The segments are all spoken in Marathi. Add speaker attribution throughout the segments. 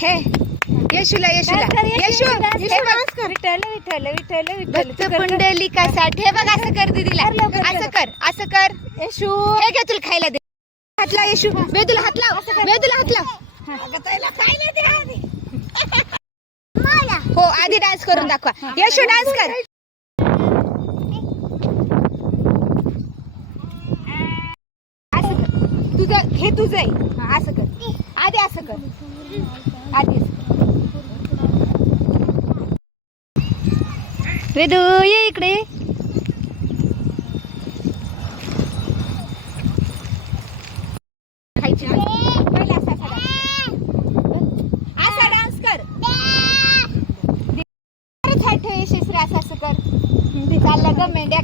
Speaker 1: हे यशूला यशूला. यशू?
Speaker 2: विठ्ठल विठ्ठल विठ्ठल विठ्ठल.
Speaker 1: भक्त पुंडलिकासाठी हे बघ असं कर दीदीला. असं कर असं कर.
Speaker 2: येशू.
Speaker 1: हे घे तुला खायला दे. हात लाव यशू. वेदूला हात लाव. वेदूला हात लाव. हो. आधी. डान्स करून दाखवा. यशू डान्स कर असं कर तुझं हे तुझं आहे. असं कर. आधी असं कर. आधी. वेदू ये इकडे. खायची बाई. पहिला असा असा डान्स कर. खरंच ठेव यशस्वी असं असं कर. ग मेंढ्या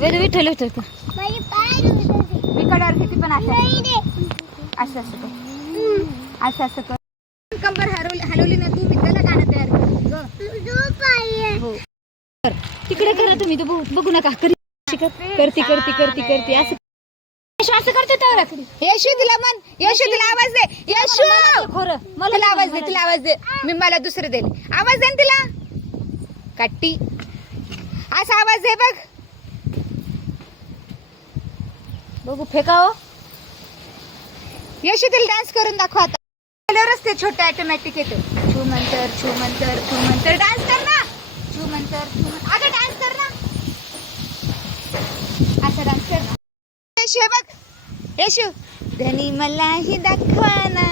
Speaker 2: वेद विठ्ठल विठ्ठल
Speaker 1: मी कडावर घेते पण असं असं असं कर. असं असं कर. कंबर हरवली हलवली ना तू मी त्याला गाणं तयार कर ग. हो.
Speaker 2: तिकडे करा तुम्ही तो बघू नका. करी करती करती करती करती. असं येशू असं करते तर
Speaker 1: यशू तिला म्हण. यशू तिला आवाज दे. यशू!
Speaker 2: खरं.
Speaker 1: मला तिला आवाज दे तिला आवाज दे. मी मला दुसरं देईल. आवाज दे ना तिला. काट्टी. असा आवाज दे बघ.
Speaker 2: बघू फेकाओ
Speaker 1: यशू तिला डान्स करून दाखव आता. कलरच ते छोटं ऑटोमॅटिक येतो. छू मंतर छू मंतर छू मंतर डान्स कर ना. छू मंतर छू मंतर. अगं डान्स कर ना. असं डान्स कर ना. यशू हे बघ. यशू. धनी मलाही दाखवाना.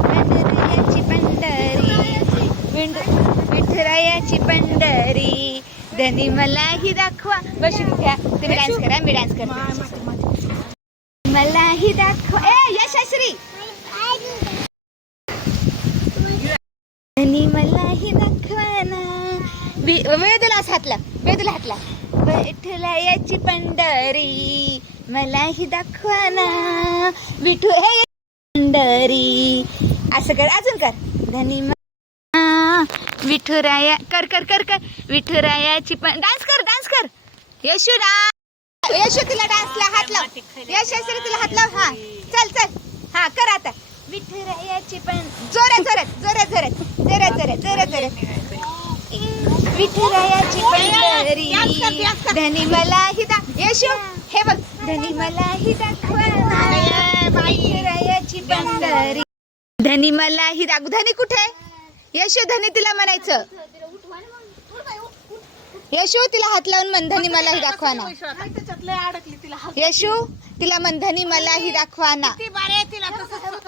Speaker 1: पंढरीयाची पंढरी. विठुरायाची पंढरी. धनी मलाही दाखवा बसू द्या तुम्ही डान्स करा मी डान्स करते. मलाही दाखव. ए यशश्री! आणि मलाही दाखवाना. वि- हातला वेदला हातला. विठुला याची पंढरी मलाही दाखवाना. विठू हे पंढरी. असं कर अजून कर. धनी म- विठुराया कर कर कर कर. विठुरायाची पण डान्स कर डान्स कर. यशू डान्स यशू तिला डान्सला हात लाव. यशस्वी तिला हात लाव. हा. चल चल. हा कर आता. विठुरायाची पण. जोरात जोरात जोरात जोरात जोरात जोरात जोरात जोरात विठुरायाची पंढरी धनी मला ही दा यशू हे बघ. धनी मला ही दाखवा विठुरायाची पंढरी धनी मला ही दाखव धनी कुठे? यशू धनी तिला म्हणायचं. यशू तिला हात लावून म्हण धनी मला ही दाखवा ना
Speaker 2: त्याच्यातले अडकली तिला
Speaker 1: यशू तिला म्हण धनी मला ही दाखवा ना
Speaker 2: ती बारे तिला तसं